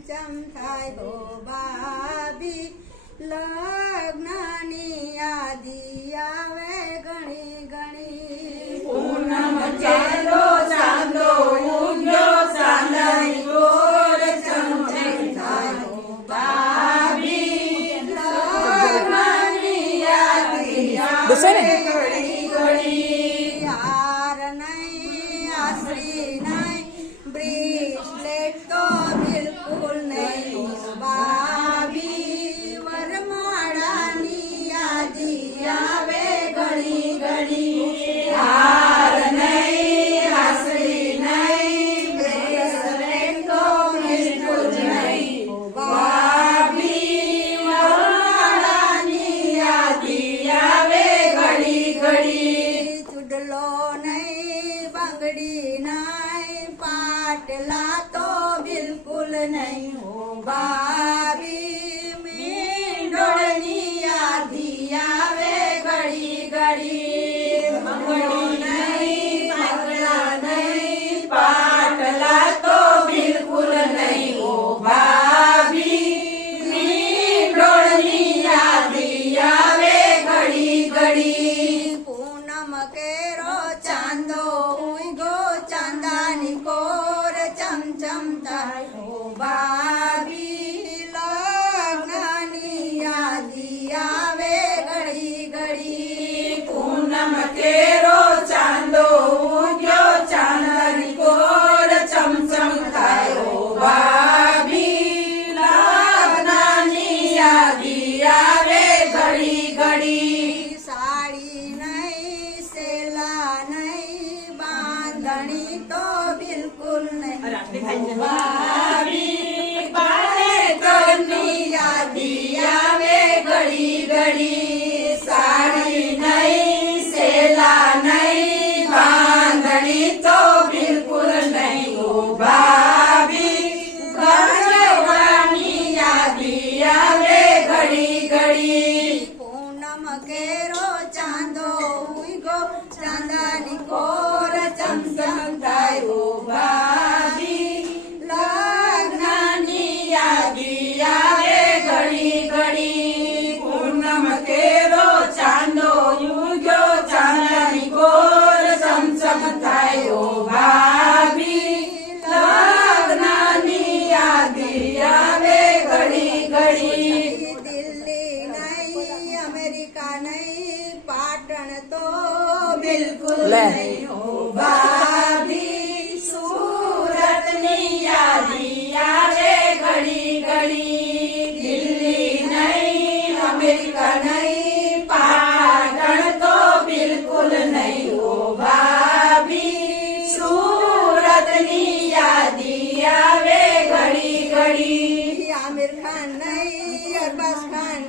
ચમચમ થાય હો ભાભી લગ્નની યાદી આવે ઘણી ઘણી પૂનમ ચાંદો ચાંદો ઉગ્યો ચાંદની ગોર ચમચમ થાય હો ભાભી લગ્નની યાદી આવે ઘડી ઘડી હાર નહીં આશરી નહીં બ્રેસલેટ તો બિલકુલ નહીં ભાભી વરમાળાની યાદી આવે ઘણી ઘણી હાર નહીં હાસરી નહીં બ્રેસલેટ તો બિલકુલ નહીં ભાભી વરમાળાની યાદી આવે ઘડી ઘડી ચૂડલો નહીં બંગડી નહીં પાટલા તો બિલકુલ નહીં હો ભાભી મીંડોળની યાદી આવે ઘડી ઘડી બંગડી નહીં પાટલા નહીં પાટલા તો બિલકુલ નહીં ઓ ભાભી મીંડોળની યાદી આવે ઘડી ઘડી પૂનમ કેરો ચાંદો ઉગો ચાંદાની કોર ચમચમ થાય હો ભાભી લગ્નની યાદી આવે ઘડી ઘડી પૂનમ કેરો ચાંદો ઉગ્યો ચાંદની કોર ચમચમ થાય ઓ ભાભી લગ્નની યાદી આવે ઘડી ઘડી સાડી નહીં સેલા નહીં બાંધણી તો બિલકુલ નહીં ભાભી પાનેતરની યાદી આવે ઘડી ઘડી સાડી નહીં સેલા નહીં બાંધણી તો બિલકુલ નહીં ઓ ભાભી ઘરવાળાની યાદી આવે ઘડી ઘડી પૂનમ કેરો ચાંદો ઉગો ચાંદાની કોર ચમચમ થાય હો ભાભી લગ્નની યાદી આવે ઘડી ઘડી પૂનમ કેરો ચાંદો ઉગ્યો ચાંદની કોર ચમચમ થાય ઓ ભાભી લગ્નની યાદી આવે ઘડી ઘડી દિલ્હી નહીં અમેરિકા નહીં પાટણ તો બિલકુલ નહીં ઓ ભાભી સુરતની યાદી આવે ઘડી ઘડી દિલ્હી નહીં અમેરિકા નહીં પાટણ તો બિલકુલ નહીં ઓ ભાભી સુરતની યાદી આવે ઘડી ઘડી આમિર ખાન નહીં અરબાઝ ખાન